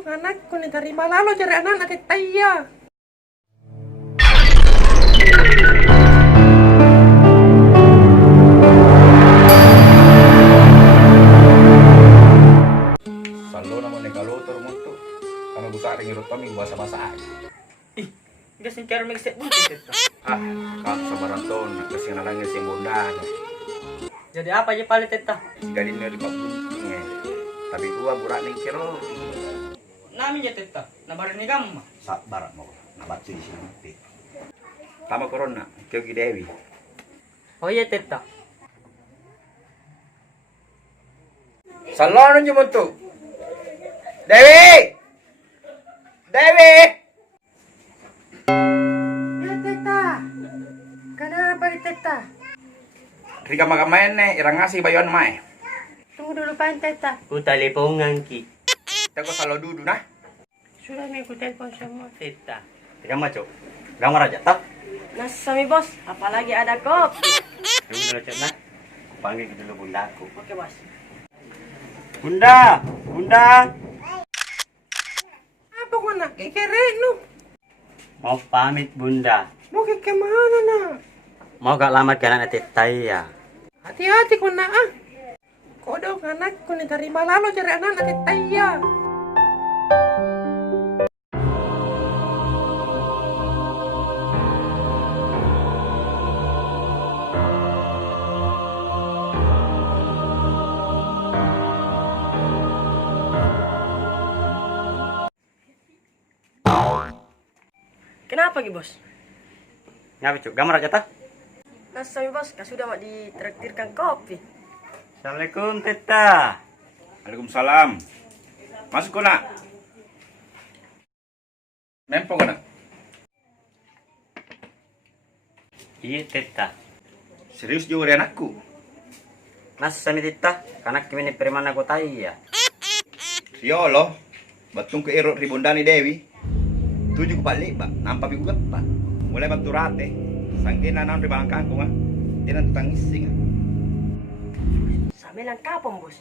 Kodok anakku nih dari mana lo cari anak taya. Salo naman ni kalutor mo to. Kami busa ring irot kami basa-basa ay. Ih, gas yung karo mag-set buntis ito. Kak sa baranton kasi nalangin si Bunda. Jadi apa aja palit ito? Galin na di pabunting eh. Tapi gua burak ning kiro. Namin ya ito. Nabarin ni gamma. Sa barat mo. Nabatsi di sini. Tama corona, kyo ki Dewi. Oh iya ito. Salo nyo mo to. Dewi! Dewi! Ya teta. Kenapa teta? Rika magamayan eh, irang ngasih bayuan mae. Tunggu dulu pan teta. Ku talipungan ki. Tako salo dudu nah. Sudah nih ku telepon semua. Tita. Tiga maco. Gambar aja tak? Nasa mi bos, apalagi ada kopi. Tunggu dulu cok nah. Panggil dulu bundaku. Oke bos. Bunda, bunda. Apa kau nak kekeret lu? Mau pamit bunda. Mau ke kemana nak? Mau gak lama jalan nanti ya. Hati-hati kau nak ah. Kodok anakku nih dari mana lo cari anak taya. Kenapa Ki bos? Ngapain cok? Gambar aja tak? Nasa mi bos, sudah mak ditraktirkan kopi. Assalamualaikum Tita. Waalaikumsalam. Masuk ko na. Mempo ko na. Iya Tita. Serius juga rin anakku. Nasa mi Tita, kanak kami ni permana ko tayo ya. Riolo, batong ke ero ribunda ni Dewi. Tujuh ko balik ba, nampak bigo pa. Mulai bagturate. Sangkin na naon ribalangkan ko nga. Tinan tutangising. Sambil lang kapong bos.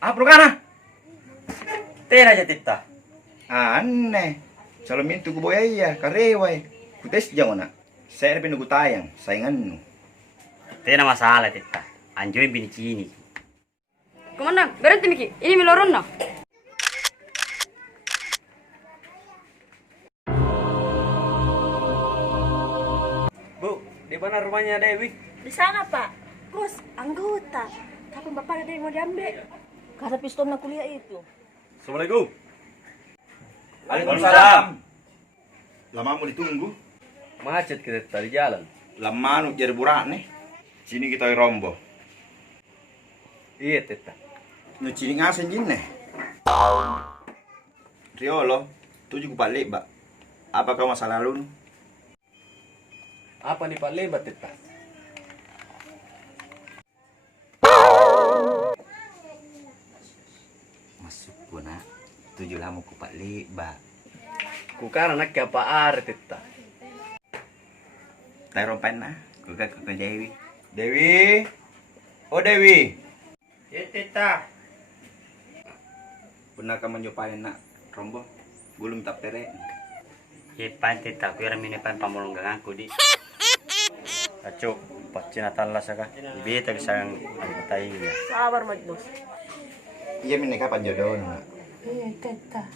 Pro ka na? Tena aja Tita. Aneh. Salamin tu ko boyaya, kareway. Kutes jangan na. Saya pinag tayang, saingan no. Tena masalah Tita. Anjoy binicini. Komandan, berhenti Miki. Ini Miloronna. Bu, di mana rumahnya Dewi? Di sana, Pak. Bos, anggota. Kapan Bapak ada yang mau diambil? Karena pistolnya kuliah itu. Assalamualaikum. Waalaikumsalam. Lama mau ditunggu. Macet kita tadi jalan. Lama nu jadi burak nih. Sini kita rombo. Iya Tita. Nu cini ngasen jin nih. Riolo, tujuh ko balik ba. Apa kau masa lalu? Apa nih Pak Lebat Tita? Masuk ko na. Tujuh lama ko balik ba. Kukara nak apa are Tita? Tayo rompan na. Kugat ko kay Dewi. Dewi! Oh Dewi! Iya Tita. Pernah ka man jopain na rombo? Gulung tak pere. Ipan Tita, kuya ramine pan pamulunggang aku di. Acuk, pacina talas ka. Ibita kisang antay niya. Sabar mak bos. Iya minta kapan jodoh na. Iya teta.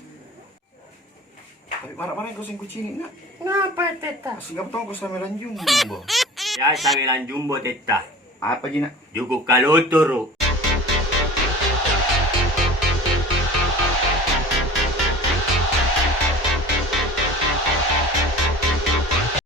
Tapi marah-marah ko sing kucing na. Ngapa teta? Singgap tong ko sa melanjung bo. Ya, sangilan jumbo Tita. Apa jina? Jugo kaluturo.